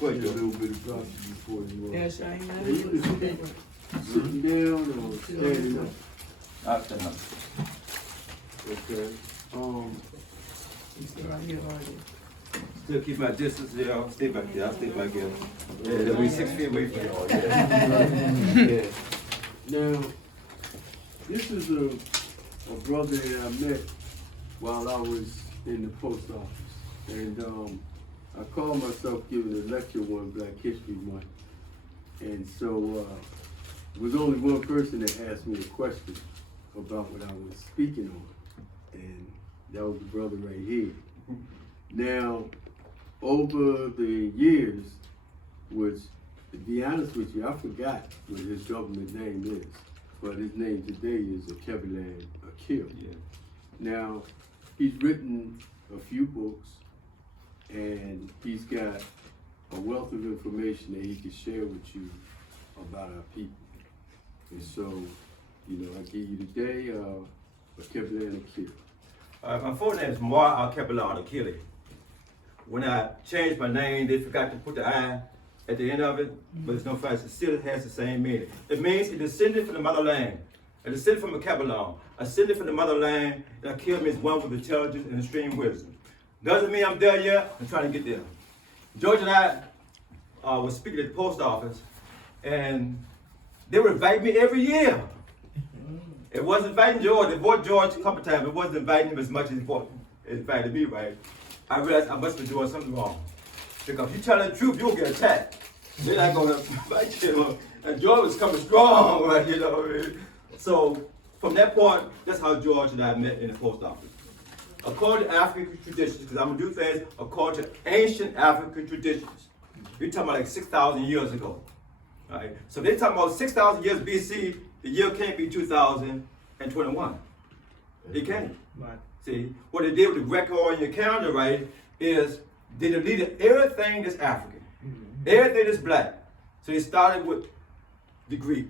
Go a ahead, Joe. little bit about you before you Yeah, Shane. Yeah, you can speak sitting down or standing up. I'll stand up. Okay. You stay right here, already. Still keep my distance, yeah, I'll stay back there, I'll stay back here. Yeah, we 6 feet away from y'all, yeah. Yeah. Now, this is a brother that I met while I was in the post office. And I called myself giving a lecture one Black History Month. And so there was only one person that asked me a question about what I was speaking on. And that was the brother right here. Now, over the years, which, to be honest with you, I forgot what his government name is, but his name today is Kevilan Akil. Yeah. Now, he's written a few books, and he's got a wealth of information that he can share with you about our people. And so, you know, I give you today Kevilan Akil. My full name is Mar Al-Kebalan Akili. When I changed my name, they forgot to put the I at the end of it, but it's no fact, it still has the same meaning. It means a descendant from the motherland, a descendant from a Kebalan, a descendant from the motherland, and Akil means one with intelligence and extreme wisdom. Doesn't mean I'm there yet, I'm trying to get there. George and I was speaking at the post office, and they would invite me every year. It wasn't inviting George. They brought George a couple times. It wasn't inviting him as much as it invited me, right? I realized I must be doing something wrong. Because if you tell the truth, you'll get attacked. They're not going to invite you. And George was coming strong, right? You know. So from that point, that's how George and I met in the post office. According to African traditions, because I'm going to do things according to ancient African traditions. We're talking about like 6,000 years ago. Right? So they're talking about 6,000 years BC. The year can't be 2021. It can't. Right. See, what they did with the Gregorian calendar, right, is they deleted everything that's African, everything that's black. So they started with the Greek.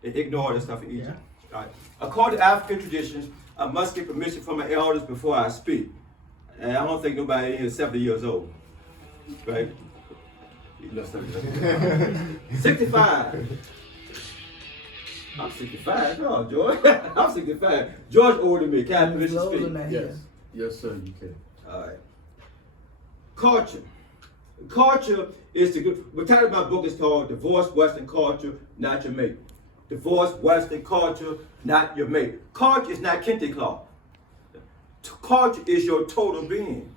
They ignored the stuff in Egypt. Yeah. Right. According to African traditions, I must get permission from my elders before I speak. And I don't think nobody is 70 years old. Right? 65. I'm 65. No, George. I'm 65. George older than me. Can I have permission to speak? Yes. Yes, sir, you can. All right. Culture. Culture is the good. The title of my book is called Divorce Western Culture, Not Your Mate. Divorce Western Culture, Not Your Mate. Culture is not kente cloth. Culture is your total being.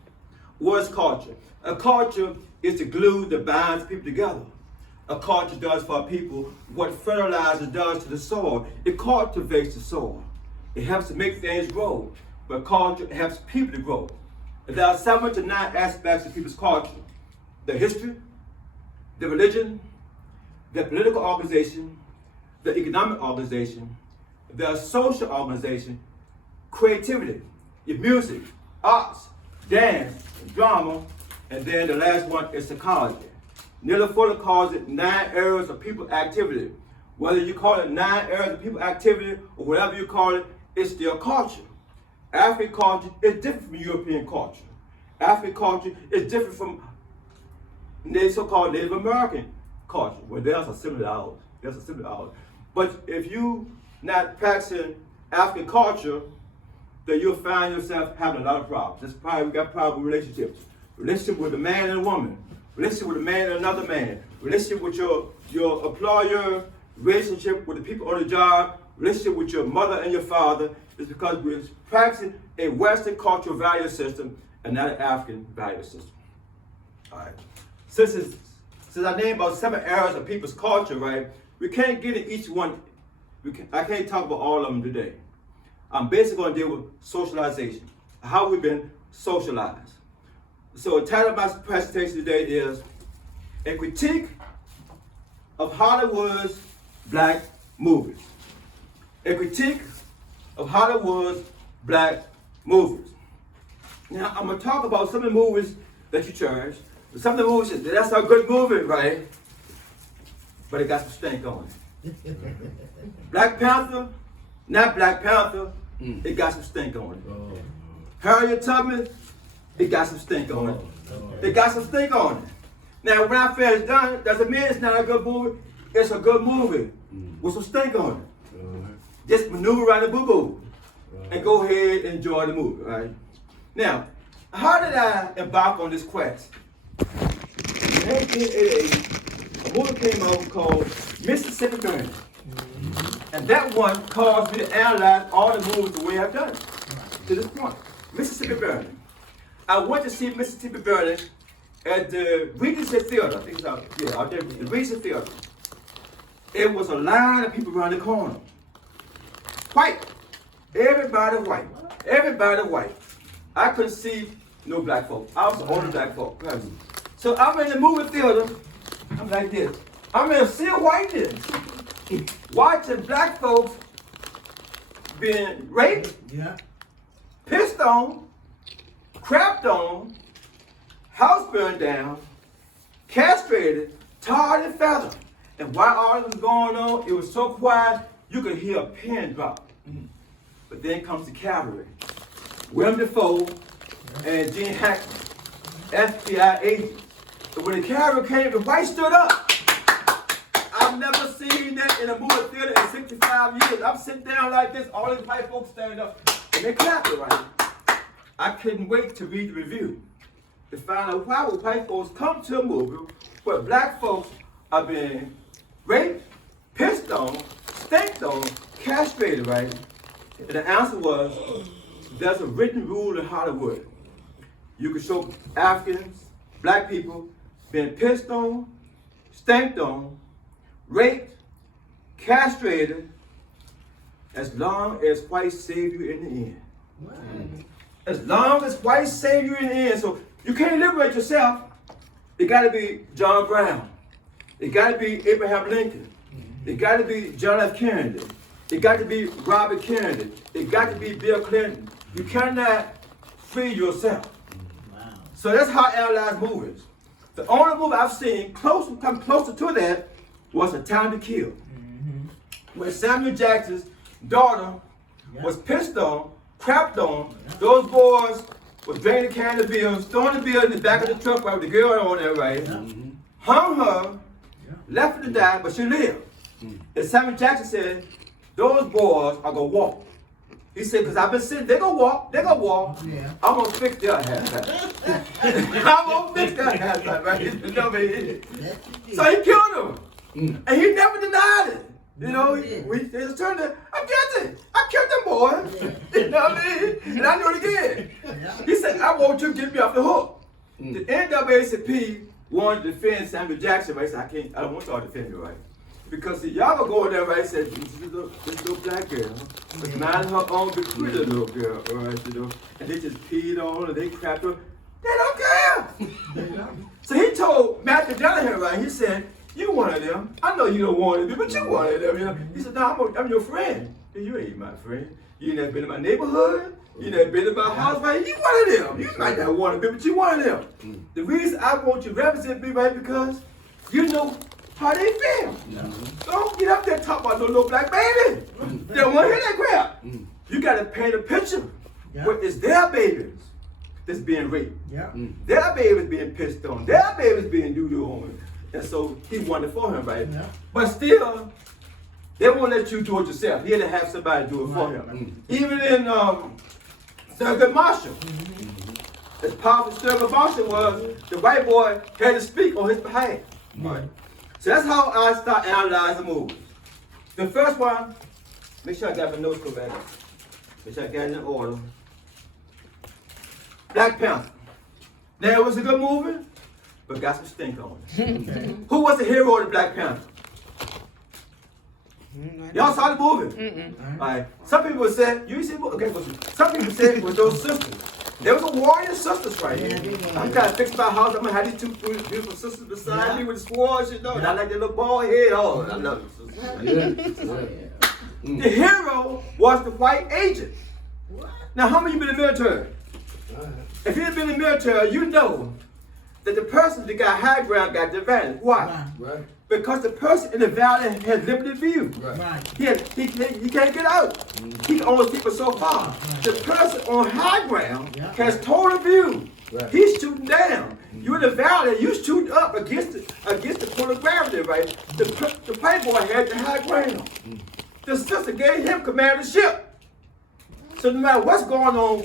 What is culture? A culture is the glue that binds people together. A culture does for people what fertilizer does to the soil. It cultivates the soil. It helps to make things grow. But culture helps people to grow. And there are 7 to 9 aspects of people's culture. Their history, their religion, their political organization, their economic organization, their social organization, creativity, your music, arts, dance, drama, and then the last one is psychology. Neil Fuller calls it 9 areas of people activity. Whether you call it 9 areas of people activity or whatever you call it, it's still culture. African culture is different from European culture. African culture is different from so-called Native American culture. Well, there's a similar out. There's a similar out. But if you not practicing African culture, then you'll find yourself having a lot of problems. That's probably we got problems with relationships. Relationship with a man and a woman. Relationship with a man and another man. Relationship with your employer. Relationship with the people on the job. Relationship with your mother and your father. Is because we're practicing a Western cultural value system and not an African value system. All right. Since I named about 7 areas of people's culture, right? We can't get in each one. I can't talk about all of them today. I'm basically going to deal with socialization, how we've been socialized. So the title of my presentation today is A Critique of Hollywood's Black Movies. A critique of Hollywood's black movies. Now, I'm going to talk about some of the movies that you cherish. Some of the movies, that's a good movie, right? But it got some stink on it. Black Panther, not Black Panther, it got some stink on it. Harriet Tubman, it got some stink on it. It got some stink on it. Now, when I finish done, doesn't mean it's not a good movie. It's a good movie with some stink on it. Just maneuver around the boo-boo and go ahead and enjoy the movie, right? Now, how did I embark on this quest? In 1988, a movie came out called Mississippi Burning. And that one caused me to analyze all the movies the way I've done it to this point. Mississippi Burning. I went to see Mississippi Burning at the Regency Theater. I think it's out there, the Regency Theater. It was a line of people around the corner. White. Everybody white. Everybody white. I couldn't see no black folk. I was the only black folk. So I'm in the movie theater. I'm like this. I'm in a sea of whiteness. Watching black folks being raped, pissed on, crapped on, house burned down, castrated, tarred and feathered. And while all this was going on, it was so quiet, you could hear a pin drop. But then comes the cavalry. Willem Dafoe and Gene Hackman, FBI agents. And when the cavalry came, the white stood up. I've never seen that in a movie theater in 65 years. I'm sitting down like this, all these white folks stand up, and they clap it right. I couldn't wait to read the review to find out why would white folks come to a movie where black folks are being raped, pissed on, stanked on, castrated, right? And the answer was, there's a written rule in Hollywood. You can show Africans, black people, being pissed on, stanked on, raped, castrated, as long as white save you in the end. Wow. As long as white save you in the end. So you can't liberate yourself. It got to be John Brown. It got to be Abraham Lincoln. It got to be John F. Kennedy. It got to be Robert Kennedy. It got to be Bill Clinton. You cannot free yourself. Wow. So that's how I analyze movies. The only movie I've seen come closer to that was A Time to Kill. Where Samuel Jackson's daughter was pissed on, crapped on. Those boys was draining the can of bills, throwing the bill in the back of the truck right with the girl on there, right? Hung her, left her to die, but she lived. And Samuel Jackson said, those boys are gonna walk. He said, because I've been sitting, they're gonna walk. Yeah. I'm gonna fix their haircut. I'm gonna fix their haircut, right? You know what I mean? So he killed them. And he never denied it. You know, we just turned to, I'm guilty. I killed them boys. You know what I mean? And I do it again. He said, I want you to get me off the hook. The NAACP wanted to defend Samuel Jackson, right? I said, I don't want y'all to defend me, right? Because see, y'all gonna go in there, right, and say, this little black girl, but mind her own, the pretty little girl, right, you know, and they just peed on her, they crapped her. They don't care. So he told Matthew Donahue, right, he said, you one of them. I know you don't want to be, but you one of them, you know. He said, no, I'm your friend. You ain't my friend. You never been in my neighborhood. You never been in my house, right? You one of them. You might not want to be, but you one of them. The reason I want you to represent me, right, because you know how they feel. Don't get up there and talk about no little black baby. They don't want to hear that crap. You got to paint a picture. What is their babies that's being raped? Their babies being pissed on. Their babies being doo-doo on. And so he wanted for him, right? But still, they won't let you do it yourself. He had to have somebody do it for him. Even in Thurgood Marshall, as powerful as Thurgood Marshall was, the white boy had to speak on his behalf. Right. So that's how I start analyzing movies. The first one, make sure I got my notes correct. Make sure I got it in order. Black Panther. Now it was a good movie, but got some stink on it. Who was the hero of the Black Panther? Y'all saw the movie? All right. Some people said, you see the movie? Okay, some people said it was those sisters. There was a warrior sisters right here. I'm trying to fix my house. I'm gonna have these two beautiful sisters beside me with the swords, you know. And I like their little bald head. Oh, I love it. The hero was the white agent. Now, how many of you been in the military? If you've been in the military, you know that the person that got high ground got the advantage. Why? Because the person in the valley has limited view. He can't get out. He can only see for so far. The person on high ground has total view. He's shooting down. You in the valley, you shoot up against the pull of gravity, right? The playboy had the high ground. The sister gave him command of the ship. So no matter what's going on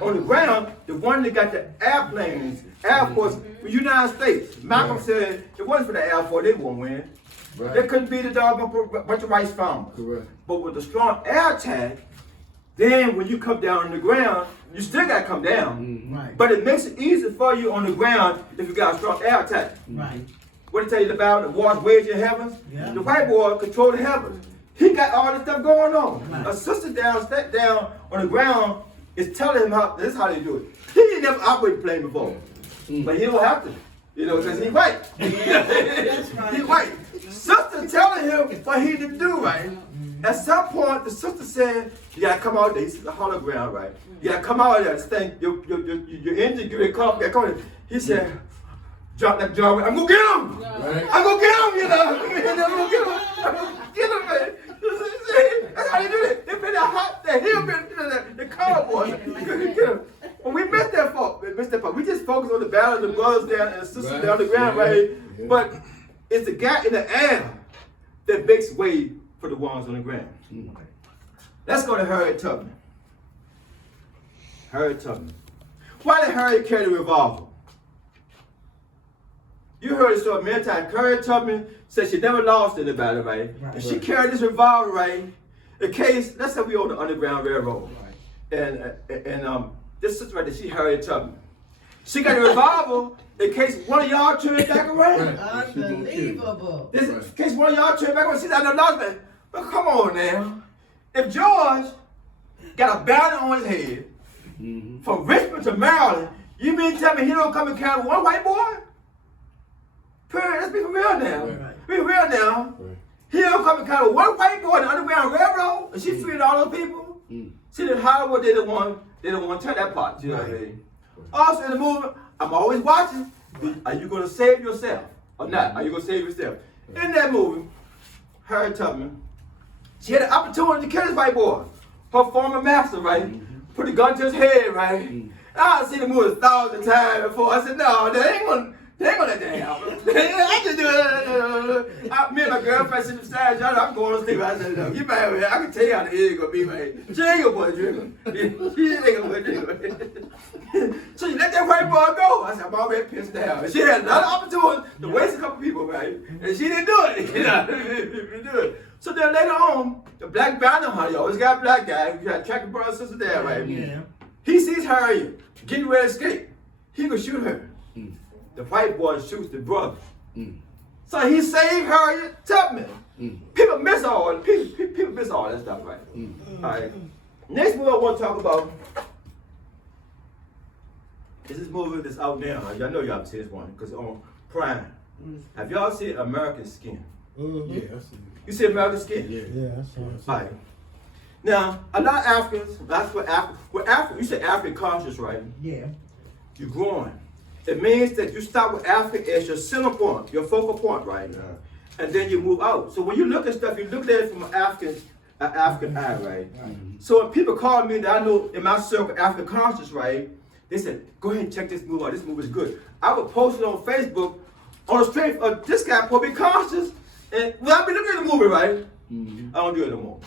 the ground, the one that got the airplanes, Air Force, the United States. Malcolm said it wasn't for the Air Force, they won't win. Right. They couldn't beat the dog bunch of rice farmers. Correct. But with a strong air attack, then when you come down on the ground, you still gotta come down. Right. But it makes it easier for you on the ground if you got a strong air attack. Right. What did I tell you about the war's wage in heavens? Yeah. The white boy controlled the heavens. He got all this stuff going on. Right. A sister down on the ground is telling him how this is how they do it. He ain't never operated a plane before. But he don't have to. You know, because he white. That's right. He white. Sister telling him what he to do, right? At some point, the sister said, you gotta come out there. This is a hologram, right? You gotta come out there. This thing, your engine, you come out. He said, drop that jar. I'm gonna get him. Right. I'm gonna get him, you know. I'm gonna get him. I'm gonna get him, man. See, that's how they do it. They been that hot, that hillbilly, you know, the cowboys. Get him. Well, we missed that part. We just focus on the battle of the brothers down and the sisters Right. down the ground, right? Yeah. But it's the guy in the air that makes way for the ones on the ground. Let's go to Harriet Tubman. Harriet Tubman. Why did Harriet carry the revolver? You heard the story many times. Harriet Tubman said she never lost anybody, right? And she carried this revolver, right? In case, let's say we on the Underground Railroad. And this sister right there, she Harriet Tubman. She got a revolver in case one of y'all turned back around. Unbelievable. This, in case one of y'all turned back around, she's not no lost man. But come on now. If George got a banner on his head from Richmond to Maryland, you mean tell me he don't come and carry one white boy? Period. Let's be for real now. Right. Be real now. Right. He don't come and carry one white boy in the Underground Railroad, and she freed all those people. See, in Hollywood, they don't want to tell that part. You know what I mean? Also in the movie, I'm always watching. Are you going to save yourself or not? Are you going to save yourself? In that movie, Harriet Tubman, she had an opportunity to kill this white boy. Her former master, right? Put the gun to his head, right? I've seen the movie 1,000 times before. I said, no, they ain't gonna let that happen. I just do it. Me and my girlfriend sitting beside each other, I'm going to sleep. I said, no, get back here. I can tell you how the egg gonna be, man. She ain't gonna put a drink. She ain't gonna put a drink. So you let that white boy go. I said, I'm already pissed down. And she had another opportunity to waste a couple people, right? And she didn't do it. You know, she didn't do it. So then later on, the black banner hunter, you always got a black guy, you got tracking brother and sister there, right? Yeah. He sees Harriet getting ready to escape. He gonna shoot her. The white boy shoots the brother. So he saved Harriet Tubman. People miss all that stuff, right? All right. Next movie I want to talk about is this movie that's out now. Y'all know y'all seen this one because it's on Prime. Have y'all seen American Skin? Yeah, I see. You see American Skin? Yeah. I saw it. All right. Now, a lot of Africans, that's what Africa, you say African conscious, right? Yeah. You're growing. It means that you start with Africa as your center point, your focal point, right? Yeah. And then you move out. So when you look at stuff, you look at it from an African eye, right? So when people call me that I know in my circle African conscious, right? They said, go ahead and check this movie out. This movie is good. I would post it on Facebook on the strength of this guy probably conscious. And well, I've been looking at the movie, right? I don't do it no more.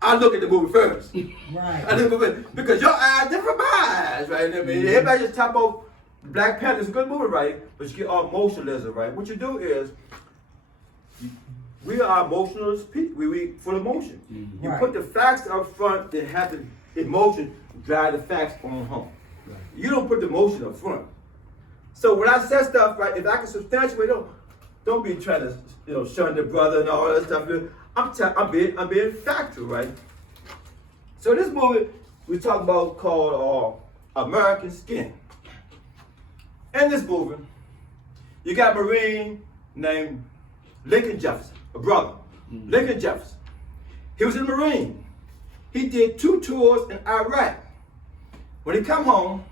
I look at the movie first. Right. I look at the movie because your eyes different from my eyes, right? I mean, everybody just talk about Black Panther. It's a good movie, right? But you get all emotionalism, right? What you do is, we are emotionalist people. We full of emotion. You Right. put the facts up front that have the emotion drive the facts on home. You don't put the emotion up front. So when I say stuff, right, if I can substantiate, don't be trying to, shun the brother and all that stuff. I'm being factual, right? So this movie we talk about called American Skin. In this movie, you got a Marine named Lincoln Jefferson, a brother, Lincoln Jefferson. He was a Marine. He did 2 tours in Iraq. When he come home,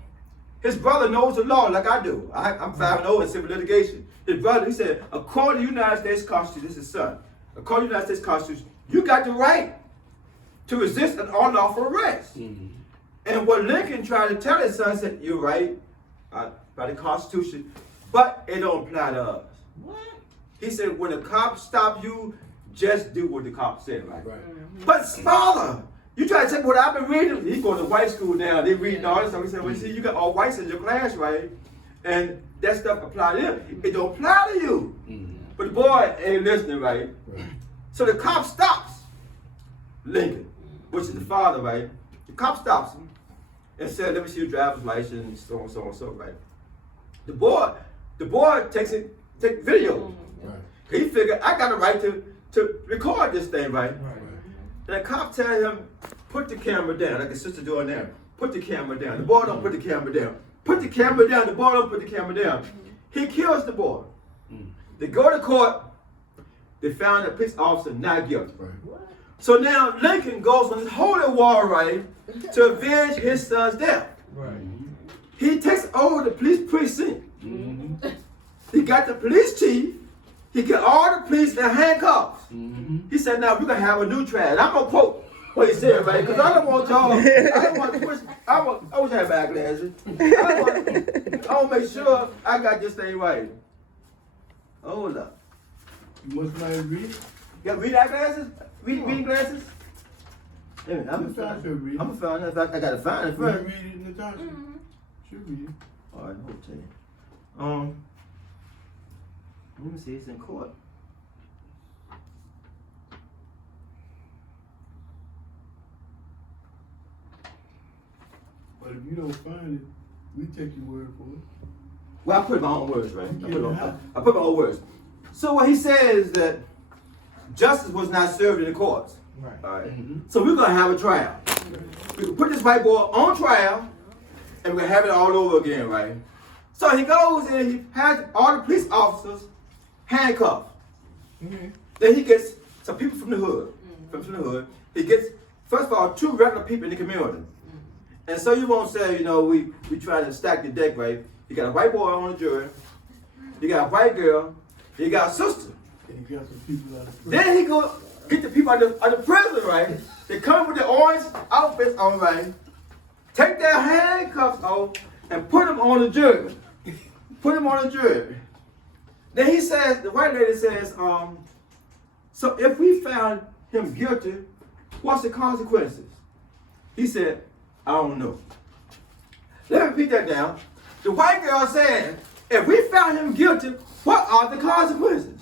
his brother knows the law like I do. I'm 5-0 in civil litigation. His brother, he said, according to the United States Constitution, this is his son, according to the United States Constitution, you got the right to resist an unlawful arrest. And what Lincoln tried to tell his son said, you're right, by the Constitution, but it don't apply to us. What? He said, when the cops stop you, just do what the cops said, right? Right. But Father, you try to take what I've been reading. He's going to white school now. They reading all this stuff. He said, well, see, you got all whites in your class, right? And that stuff apply to them. It don't apply to you. But the boy ain't listening, right? Right. So the cop stops Lincoln, which is the father, right? The cop stops him and said, let me see your driver's license, so and so and so, right? The boy takes video. Right. He figured, I got a right to record this thing, right? Right. And the cop tells him, put the camera down, like the sister doing there. Put the camera down. The boy don't put the camera down. Put the camera down. The boy don't put the camera down. He kills the boy. They go to court. They found the police officer not guilty. Right. So now Lincoln goes on this holy war, right, to avenge his son's death. Right. He takes over the police precinct. Mm-hmm. He got the police chief. He got all the police in handcuffs. Mm-hmm. He said, now we're going to have a new trial. I'm going to quote what he said, right? Because I don't want y'all, I don't want to push, I wish I had bad glasses. I want to make sure I got this thing right. Hold up. You must not read. You got reading glasses? Reading glasses? Yeah, I'm Yes, I going should read. to find it. I got to find it Will you first. read it, Natasha? Should read it. All right, hold on. Let me see, it's in court. But if you don't find it, we take your word for it. Well, I put my own words, right? I put my own words. So what he says is that justice was not served in the courts. Right. All right. So we're gonna have a trial. We can put this white boy on trial, and we're gonna have it all over again, right? So he goes and he has all the police officers handcuffed. Mm-hmm. Then he gets some people from the hood. From the hood. He gets, first of all, 2 regular people in the community. And so you won't say, you know, we try to stack the deck, right? You got a white boy on the jury. You got a white girl. You got a sister. And you got some people out of prison. Then he go get the people out of prison, right? They come with the orange outfits on, right? Take their handcuffs off and put them on the jury. Put them on the jury. Then he says, the white lady says, so if we found him guilty, what's the consequences? He said, I don't know. Let me repeat that down. The white girl said, if we found him guilty, what are the consequences?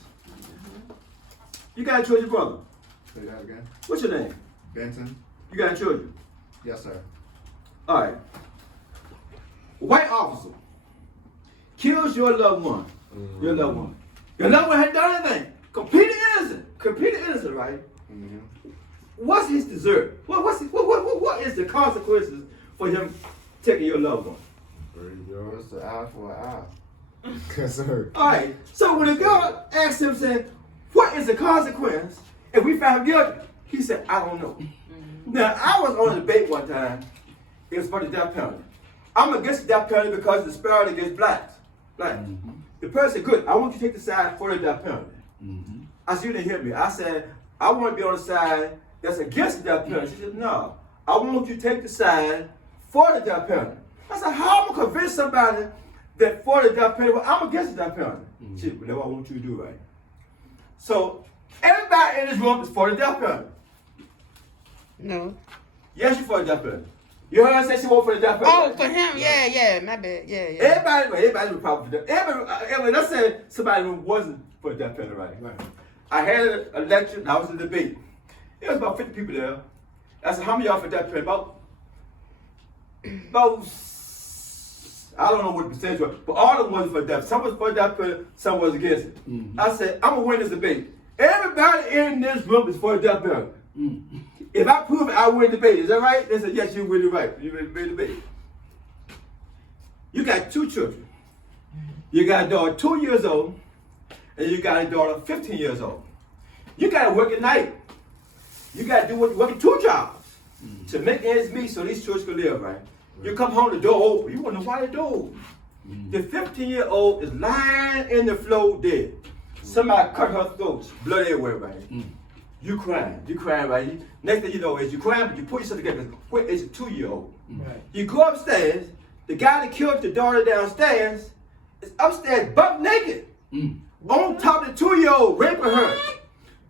You got children, brother. Say that again. What's your name? Benson? You got children. Yes, sir. All right. White officer kills your loved one. Your loved one. Your loved one hadn't done anything. Completely innocent. Completely innocent, right? Mm-hmm. What's his dessert? What is the consequences for him taking your loved one? It's an eye for an eye. Yes, sir. All right. So when the girl asked him, said, what is the consequence if we found him guilty? He said, I don't know. Now, I was on a debate one time. It was for the death penalty. I'm against the death penalty because the disparity against blacks. Like, the person said, good, I want you to take the side for the death penalty. I said, you didn't hear me. I said, I want to be on the side that's against the death penalty. She said, no, I want you to take the side for the death penalty. I said, how am I going to convince somebody that for the death penalty, well, I'm against the death penalty? She said, well, that's what I want you to do, right? So, everybody in this room is for the death penalty. No. Yes, you're for the death penalty. You heard her say she won't for the death penalty. Oh, for him, yeah, my bad, yeah. Everybody was probably for the death. Everybody, let's say somebody who wasn't for the death penalty, right? Right. I had a lecture and I was in a debate. There was about 50 people there. I said, how many of y'all for death penalty? About, I don't know what the percentage was, but all of them wasn't for death. Some was for death penalty, some was against it. I said, I'm gonna win this debate. Everybody in this room is for the death penalty. If I prove it, I win the debate. Is that right? They said, yes, you win the right. You win the debate. You got 2 children. You got a daughter 2 years old, and you got a daughter 15 years old. You got to work at night. You got to work 2 jobs to make ends meet so these children can live, right? You come home, the door open. You wonder why the door open. The 15-year-old is lying in the floor dead. Somebody cut her throat, blood everywhere, right? You crying, right? Next thing you know is you crying, but you put yourself together. Where is a 2-year-old? Right. You go upstairs, the guy that killed the daughter downstairs is upstairs buck naked. On top of the 2-year-old, raping her.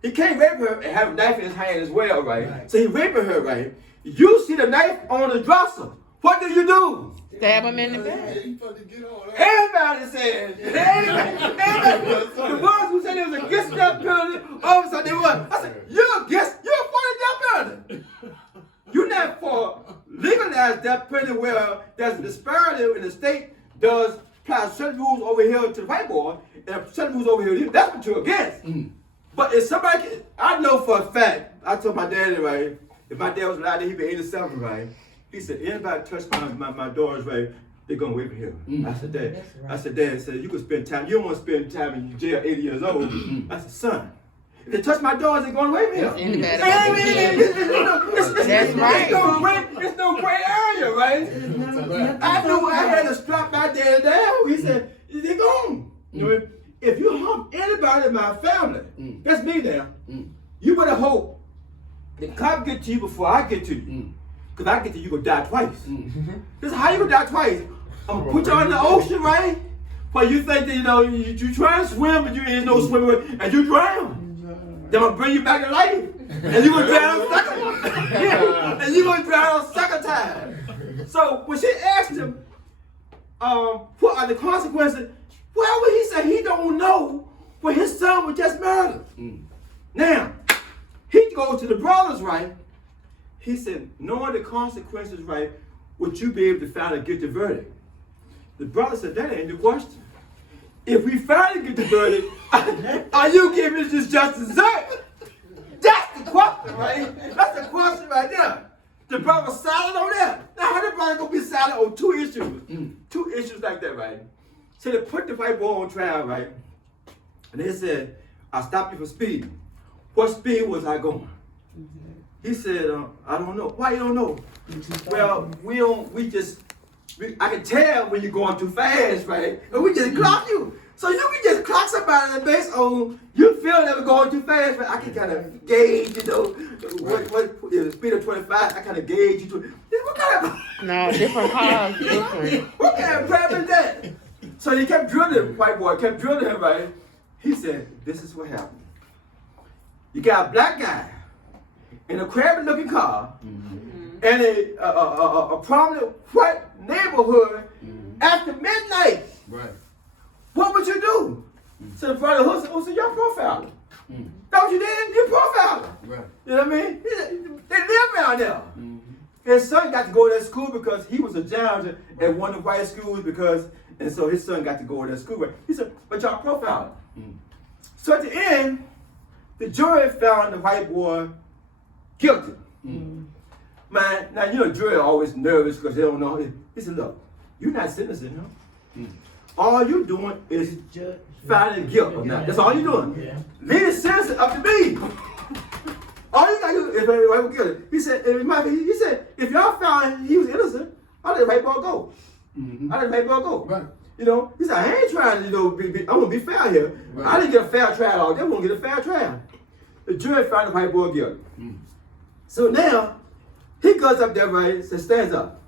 He can't rape her and have a knife in his hand as well, right? So he raping her, right? You see the knife on the dresser. What do? Stab him in the back. Everybody said, everybody, the ones who said there was a against death penalty, all of a sudden they were. I said, you're for the death penalty. You're not for legalized death penalty where there's a disparity in the state does apply certain rules over here to the white boy and certain rules over here. That's what you're against. But if somebody, I know for a fact, I told my daddy, right, if my dad was alive, he'd be 87, right? He said, anybody touch my daughters, right, they're going to wait for him. I said, Dad, Right. I said, Dad, said, you can spend time, you don't want to spend time in jail 80 years old. I said, son, if they touch my daughters, they're going away from him. Anybody That's right. It's no gray area, right? I knew I had to strap my daddy down. He said, they're gone. You know, if you harm anybody in my family, that's me now, you better hope the cop get to you before I get to you. Because I get to you, you're going to die twice. This is how you going to die twice. I'm going to put you in the ocean, right? But you think that, you try to swim, but you ain't no swimmer, and you drown. Then I'm going to bring you back to life. And you're going to drown a second time. Yeah. And you're going to drown a second time. So when she asked him, what are the consequences? Well, he said he don't know when his son was just murdered. Now, he goes to the brothers, right? He said, knowing the consequences, right, would you be able to find a guilty verdict? The brother said, that ain't the question. If we finally get the verdict, are you giving this just dessert? That's the question, right? That's the question right there. The brother was silent on that. Now, how the brother gonna be silent on two issues? Two issues like that, right? So they put the white boy on trial, right? And they said, I stopped you for speeding. What speed was I going? He said, I don't know. Why you don't know? Well, I can tell when you're going too fast, right? And we just clock you. So you can just clock somebody based on you feel that we're going too fast, but I can kind of gauge, what the speed of 25, I kind of gauge you. What kind of No, different cars, different. what kind of crap is that? So he kept drilling, white boy kept drilling him, right? He said, this is what happened. You got a black guy in a crappy looking car and a prominent white neighborhood after midnight. Right. What would you do? So the brother who said, you're profiling. That's what you did? You're profiling. Right. You know what I mean? They live around there. His son got to go to that school because he was a janitor at one of the white schools and so his son got to go to that school. Right? He said, but y'all profiling. So at the end, the jury found the white boy guilty. Man, now the jury are always nervous because they don't know. He said, look, you're not sentencing him. All you're doing is finding guilt or not. That's all you're doing. Yeah. Leave the sentence up to me. All you gotta do is the white boy guilty. He said, if y'all found he was innocent, I'll let the white boy go. I'll let the white boy go. Right. He said, I ain't trying to, I want to be fair here. Right. I didn't get a fair trial out there. I want to get a fair trial. The jury found the white boy guilty. So now, he goes up there, right, says, stands up.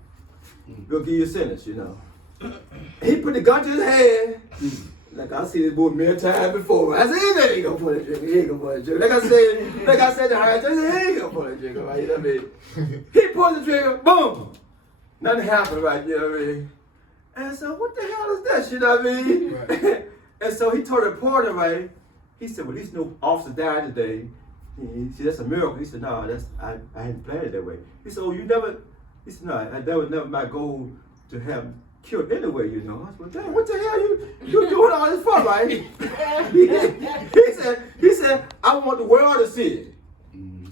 We'll give you a sentence, He put the gun to his head. Like I see this boy many times before. I said, he ain't gonna pull that trigger. He ain't gonna pull that trigger. Like I said to her, I said, he ain't gonna pull that trigger, right? You know what I mean? He pulled the trigger, boom. Nothing happened, right? You know what I mean? And so, what the hell is this? You know what I mean? Right. And so he told the reporter, right? He said, well, at least no officer died today. He said, that's a miracle. He said, no, I hadn't planned it that way. He said, oh, he said, no, that was never my goal to have killed anyway, I said, damn, what the hell you doing all this for, right? he said, I want the world to see it.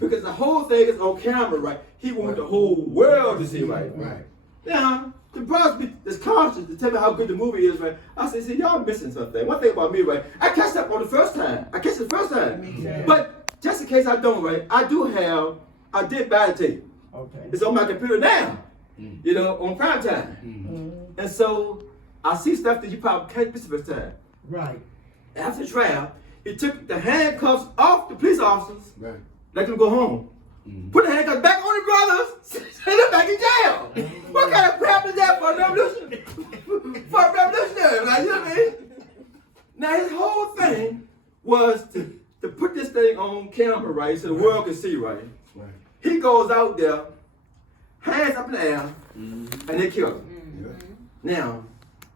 Because the whole thing is on camera, right? He wanted the whole world to see, right? Right. Now, the brothers is conscious to tell me how good the movie is, right? I said, see, y'all missing something. One thing about me, right? I catch up on the first time. But just in case I don't, right? I did buy the tape. Okay. It's on my computer now, on prime time. And so I see stuff that you probably can't miss the first time. Right. After the trial, he took the handcuffs off the police officers, Right. let them go home. Put the handcuffs back on the brothers, send them back in jail. What kind of crap is that for a revolution? For a revolutionary, like, you know what I mean? Now his whole thing was to put this thing on camera, right, so the world can see, right? Right. He goes out there, hands up in the air, and they kill him. Yeah. Now,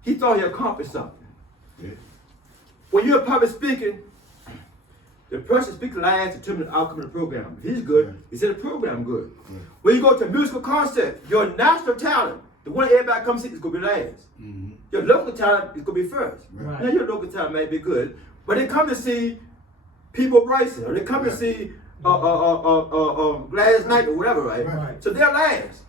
he thought he accomplished something. Yeah. When you're public speaking, the person speaking last determines the outcome of the program. If he's good, Right. he said the program good. Right. When you go to a musical concert, your natural talent, the one everybody comes see, is going to be last. Your local talent is going to be first. Right. Now, your local talent may be good, but they come to see People Bryson, or they come to Right. see Gladys Knight or whatever, right? Right. So they're last.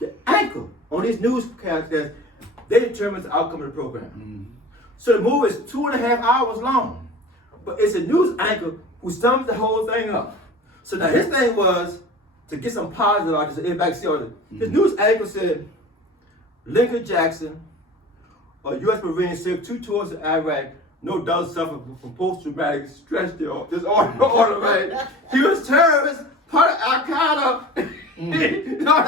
The anchor on these newscasts, they determine the outcome of the program. So the movie is 2.5 hours long, but it's a news anchor who sums the whole thing up. So now his thing was to get some positive out of this, so everybody can see all this. His news anchor said, Lincoln Jackson, a U.S. Marine, served 2 tours in Iraq, no doubt suffered from post-traumatic stress disorder, right? He was terrorist, part of Al-Qaeda,